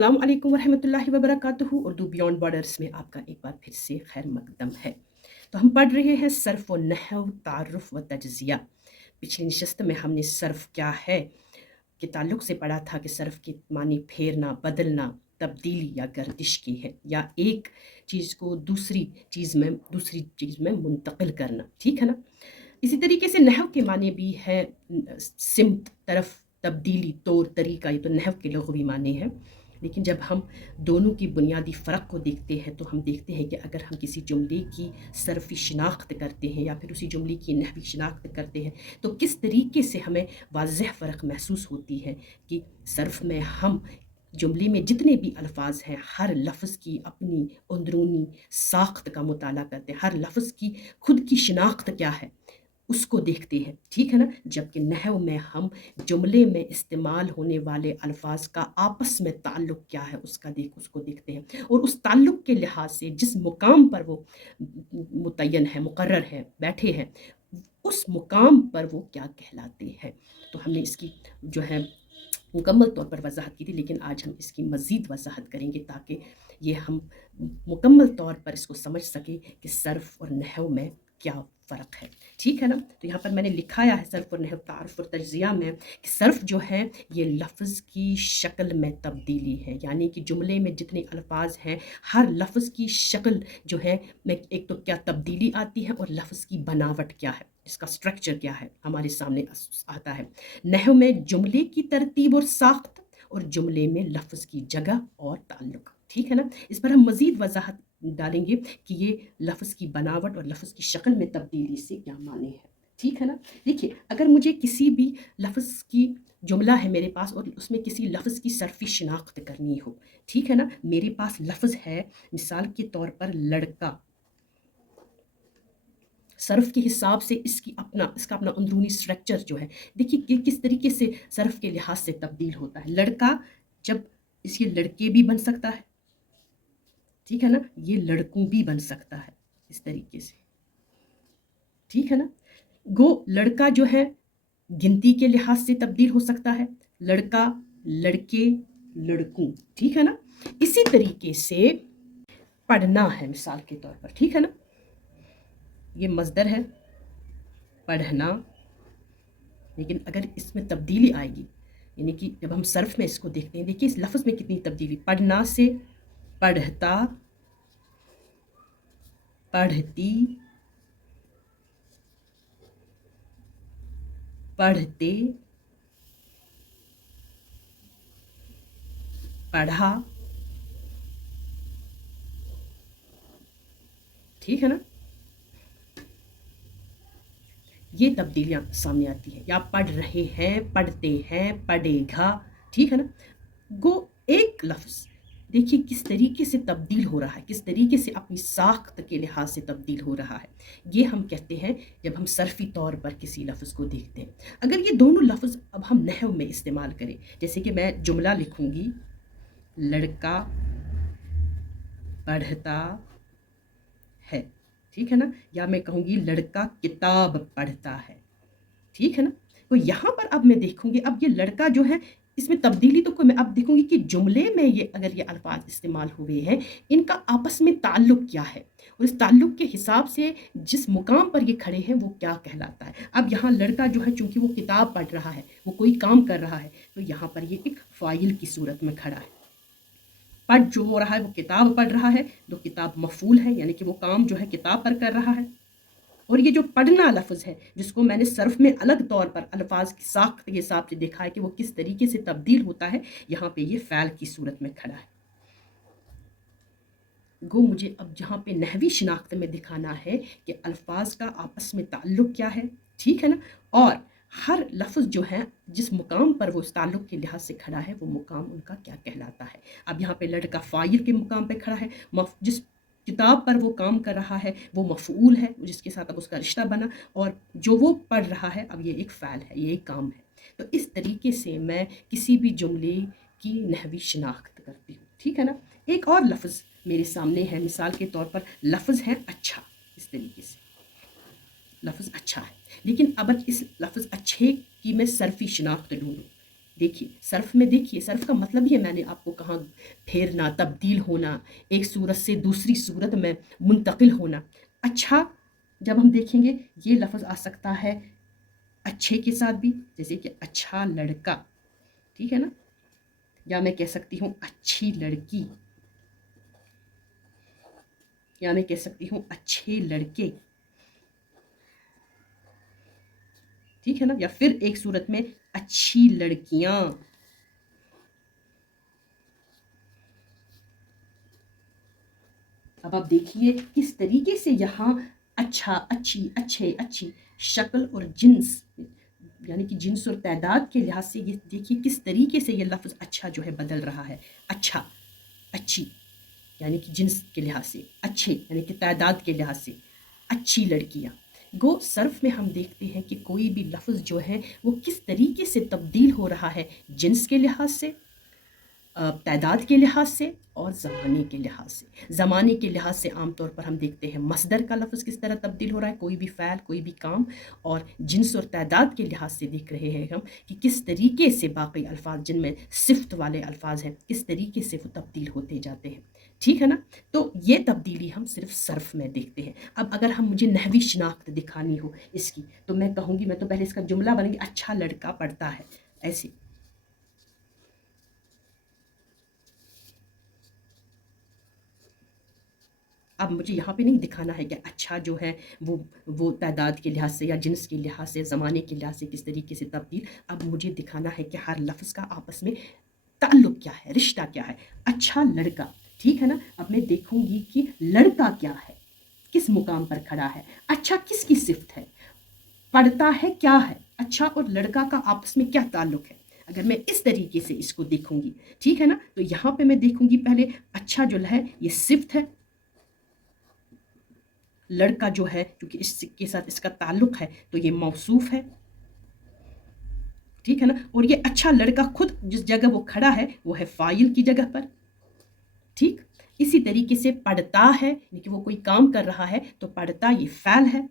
अस्सलाम वालेकुम वरहमतुल्लाहि वबरकातुहू। उर्दू बियॉन्ड बॉर्डर्स में आपका एक बार फिर से खैर मकदम है। तो हम पढ़ रहे हैं सर्फ़ व नहव, तारुफ़ व तज्ज़िया। पिछली नशस्त में हमने सर्फ़ क्या है के ताल्लुक़ से पढ़ा था कि सर्फ़ के मानी फेरना, बदलना, तब्दीली या गर्दिश की है, या एक चीज़ को दूसरी चीज़ में मुंतक़िल करना, ठीक है ना? इसी तरीके से नहव के माने भी है सिम्त, तरफ, तब्दीली, तौर तरीका, ये तो नहव के लुग़वी माने हैं। लेकिन जब हम दोनों की बुनियादी फ़र्क को देखते हैं तो हम देखते हैं कि अगर हम किसी जुमले की सर्फ़ी शिनाख्त करते हैं या फिर उसी जुमले की नहवी शिनाख्त करते हैं तो किस तरीके से हमें वाज़ेह फ़र्क महसूस होती है कि सर्फ़ में हम जुमले में जितने भी अल्फाज हैं हर लफ्ज़ की अपनी अंदरूनी साख्त का मुताला करते हैं, हर लफ्ज़ की खुद की शिनाख्त क्या है उसको देखते हैं, ठीक है ना? जबकि नहव में हम जुमले में इस्तेमाल होने वाले अल्फाज का आपस में ताल्लुक़ क्या है उसको देखते हैं, और उस ताल्लुक़ के लिहाज से जिस मुकाम पर वो मुतय्यन है, मुकर्रर है, बैठे हैं, उस मुकाम पर वो क्या कहलाते हैं। तो हमने इसकी जो है मुकम्मल तौर पर वज़ाहत की थी, लेकिन आज हम इसकी मज़ीद वज़ाहत करेंगे ताकि ये हम मुकम्मल तौर पर इसको समझ सकें कि सर्फ़ और नहव में क्या फ़र्क है, ठीक है ना? तो यहाँ पर मैंने लिखाया है सर्फ़ और नहव, तारुफ़ और तज्ज़िया में कि सर्फ़ जो है ये लफ्ज़ की शक्ल में तब्दीली है, यानी कि जुमले में जितने अल्फाज हैं हर लफ्ज़ की शक्ल जो है में एक तो क्या तब्दीली आती है और लफ्ज़ की बनावट क्या है, इसका स्ट्रक्चर क्या है हमारे सामने आता है। नहव में जुमले की तरतीब और साख्त, और जुमले में लफ्ज़ की जगह और ताल्लुक़, ठीक है ना? इस पर हम मज़ीद वज़ाहत डालेंगे कि ये लफ्ज़ की बनावट और लफ्ज़ की शक्ल में तब्दीली से क्या माने हैं, ठीक है ना? देखिए, अगर मुझे किसी भी लफ्ज़ की जुमला है मेरे पास और उसमें किसी लफ्ज़ की सर्फ़ी शिनाख्त करनी हो, ठीक है ना? मेरे पास लफ्ज़ है, मिसाल के तौर पर लड़का, सर्फ़ के हिसाब से इसका अपना अंदरूनी स्ट्रक्चर जो है, देखिए कि किस तरीके से सर्फ़ के लिहाज से तब्दील होता है। लड़का जब इसके लड़के भी बन सकता है, ठीक है ना? ये लड़कों भी बन सकता है इस तरीके से, ठीक है ना? गो लड़का जो है गिनती के लिहाज से तब्दील हो सकता है, लड़का, लड़के, लड़कों, ठीक है ना? इसी तरीके से पढ़ना है मिसाल के तौर पर, ठीक है ना? ये मज़दर है, पढ़ना, लेकिन अगर इसमें तब्दीली आएगी, यानी कि जब हम सर्फ़ में इसको देखते हैं, देखिए इस लफ्ज़ में कितनी तब्दीली, पढ़ना से पढ़ता, पढ़ती, पढ़ते, पढ़ा, ठीक है ना? ये तब्दीलियाँ सामने आती हैं, या पढ़ रहे हैं, पढ़ते हैं, पढ़ेगा, ठीक है ना? गो एक लफ्ज़ देखिए किस तरीके से तब्दील हो रहा है, किस तरीके से अपनी साख्त के लिहाज से तब्दील हो रहा है। ये हम कहते हैं जब हम सर्फ़ी तौर पर किसी लफ्ज़ को देखते हैं। अगर ये दोनों लफ्ज़ अब हम नहव में इस्तेमाल करें, जैसे कि मैं जुमला लिखूँगी, लड़का पढ़ता है, ठीक है ना? या मैं कहूँगी लड़का किताब पढ़ता है, ठीक है ना? तो यहाँ पर अब मैं देखूँगी, अब ये लड़का जो है इसमें तब्दीली तो कोई, मैं अब देखूँगी कि जुमले में ये अगर ये अल्फ़ाज़ इस्तेमाल हुए हैं, इनका आपस में ताल्लुक़ क्या है? और इस ताल्लुक़ के हिसाब से जिस मुकाम पर ये खड़े हैं वो क्या कहलाता है? अब यहाँ लड़का जो है चूँकि वो किताब पढ़ रहा है, वो कोई काम कर रहा है, तो यहाँ पर ये एक फ़ाइल की सूरत में खड़ा है। पढ़ जो हो रहा है वो किताब पढ़ रहा है, तो किताब मफ़ऊल है, यानी कि वो काम जो है किताब पर कर रहा है। और ये जो पढ़ना लफ्ज़ है जिसको मैंने सर्फ़ में अलग तौर पर अल्फाज की साख्त के हिसाब से देखा है कि वो किस तरीके से तब्दील होता है, यहाँ पे ये फ़ैल की सूरत में खड़ा है। गो मुझे अब जहाँ पे नहवी शिनाख्त में दिखाना है कि अल्फाज का आपस में ताल्लुक़ क्या है, ठीक है ना? और हर लफ्ज़ जो है जिस मुकाम पर वो उस ताल्लुक़ के लिहाज से खड़ा है वो मुकाम उनका क्या कहलाता है। अब यहाँ पे लड़का फ़ाइल के मुकाम पे खड़ा है, जिस किताब पर वो काम कर रहा है वो मफ़ऊल है जिसके साथ अब उसका रिश्ता बना, और जो वो पढ़ रहा है अब ये एक फ़ैल है, ये एक काम है। तो इस तरीके से मैं किसी भी जुमले की नहवी शिनाख्त करती हूँ, ठीक है ना? एक और लफ्ज़ मेरे सामने है, मिसाल के तौर पर लफ्ज़ है अच्छा, इस तरीके से लफ्ज़ अच्छा है, लेकिन अब इस लफ्ज़ अच्छे की मैं सर्फ़ी शिनाख्त ढूँढूँ, देखिए सर्फ में, देखिए सर्फ का मतलब ही है, मैंने आपको कहा, फेरना, तब्दील होना, एक सूरत से दूसरी सूरत में मुंतकिल होना। अच्छा, जब हम देखेंगे ये लफ्ज़ आ सकता है अच्छे के साथ भी, जैसे कि अच्छा लड़का, ठीक है ना, या मैं कह सकती हूँ अच्छी लड़की, या मैं कह सकती हूँ अच्छे लड़के, ठीक है ना, या फिर एक सूरत में अच्छी लड़कियां। अब आप देखिए किस तरीके से यहाँ अच्छा, अच्छी, अच्छे, अच्छी शक्ल और जिन्स, यानी कि जिन्स और तादाद के लिहाज से ये देखिए किस तरीके से ये लफ्ज़ अच्छा जो है बदल रहा है। अच्छा, अच्छी, यानी कि जिन्स के लिहाज से, अच्छे यानी कि तादाद के लिहाज से, अच्छी लड़कियाँ। गो सर्फ में हम देखते हैं कि कोई भी लफ्ज़ जो है वो किस तरीके से तब्दील हो रहा है, जिन्स के लिहाज से, तादाद के लिहाज से और ज़माने के लिहाज से। ज़माने के लिहाज से आम तौर पर हम देखते हैं मसदर का लफ्ज़ किस तरह तब्दील हो रहा है, कोई भी फ़ैल, कोई भी काम, और जिन्स और तादाद के लिहाज से देख रहे हैं हम कि किस तरीके से बाकी अल्फाज जिनमें सिफ्त वाले अल्फाज हैं किस तरीके से वो तब्दील होते जाते हैं, ठीक है ना। तो ये तब्दीली हम सिर्फ सर्फ में देखते हैं। अब अगर हम मुझे नहवी शिनाख्त दिखानी हो इसकी, तो मैं कहूँगी, मैं तो पहले इसका जुमला बनेंगे, अच्छा लड़का पढ़ता है, ऐसे। अब मुझे यहाँ पे नहीं दिखाना है कि अच्छा जो है वो तादाद के लिहाज से या जिन्स के लिहाज से, ज़माने के लिहाज से किस तरीके से तब्दील। अब मुझे दिखाना है कि हर लफ्ज़ का आपस में ताल्लुक़ क्या है, रिश्ता क्या है। अच्छा लड़का, ठीक है ना। अब मैं देखूँगी कि लड़का क्या है, किस मुकाम पर खड़ा है, अच्छा किसकी सिफ्त है, पढ़ता है क्या है, अच्छा और लड़का का आपस में क्या ताल्लुक़ है। अगर मैं इस तरीके से इसको देखूँगी, ठीक है ना, तो यहाँ पे मैं देखूँगी पहले अच्छा जो है ये सिफ्त है, लड़का जो है क्योंकि इसके साथ इसका ताल्लुक़ है तो ये मौसूफ़ है, ठीक है ना। और ये अच्छा लड़का खुद जिस जगह वो खड़ा है वो है फ़ाइल की जगह पर, ठीक। इसी तरीके से पढ़ता है, यानी कि वो कोई काम कर रहा है तो पढ़ता ये फ़ैल है।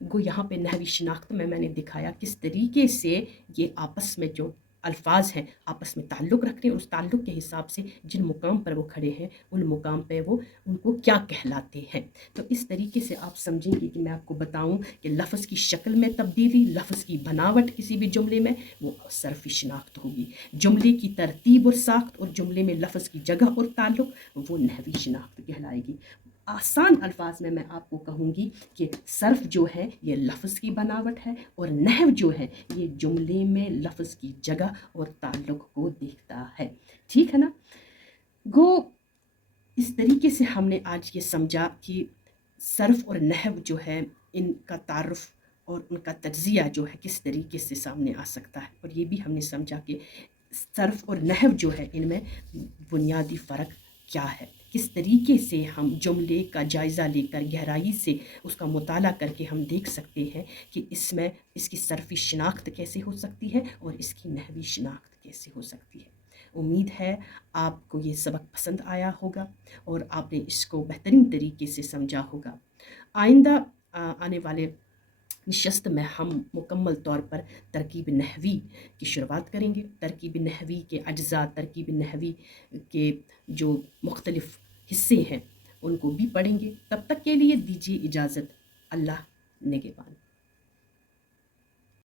गो यहाँ पे नहवी शिनाख्त में मैंने दिखाया किस तरीके से ये आपस में जो अल्फाज हैं आपस में ताल्लुक़ रखते हैं, उस ताल्लुक़ के हिसाब से जिन मुकाम पर वो खड़े हैं उन मुकाम पे वो उनको क्या कहलाते हैं। तो इस तरीके से आप समझेंगे कि मैं आपको बताऊं कि लफ्ज़ की शक्ल में तब्दीली, लफ्ज़ की बनावट किसी भी जुमले में वो सर्फ़ी शिनाख्त होगी, जुमले की तरतीब और साख्त और जुमले में लफ्ज़ की जगह और ताल्लुक़ वो नहवी शिनाख्त कहलाएगी। आसान अल्फाज में मैं आपको कहूँगी कि सर्फ जो है ये लफ्ज़ की बनावट है और नहव जो है ये जुमले में लफ्ज़ की जगह और ताल्लुक़ को देखता है, ठीक है ना। गो इस तरीके से हमने आज ये समझा कि सर्फ और नहव जो है इनका तारुफ और उनका तज्ज़िया जो है किस तरीके से सामने आ सकता है, और ये भी हमने समझा कि सर्फ और नहव जो है इनमें बुनियादी फ़र्क क्या है, किस तरीके से हम जुमले का जायज़ा लेकर गहराई से उसका मुताला करके हम देख सकते हैं कि इसमें इसकी सर्फ़ी शिनाख्त कैसे हो सकती है और इसकी नहवी शिनाख्त कैसे हो सकती है। उम्मीद है आपको ये सबक पसंद आया होगा और आपने इसको बेहतरीन तरीके से समझा होगा। आइंदा आने वाले नशस्त में हम मुकम्मल तौर पर तरकीब नहवी की शुरुआत करेंगे। तरकीब नहवी के अज्ज़ा, तरकीब नहवी के जो मुख्तलिफ़ हिस्से हैं उनको भी पढ़ेंगे। तब तक के लिए दीजिए इजाज़त। अल्लाह निगहबान।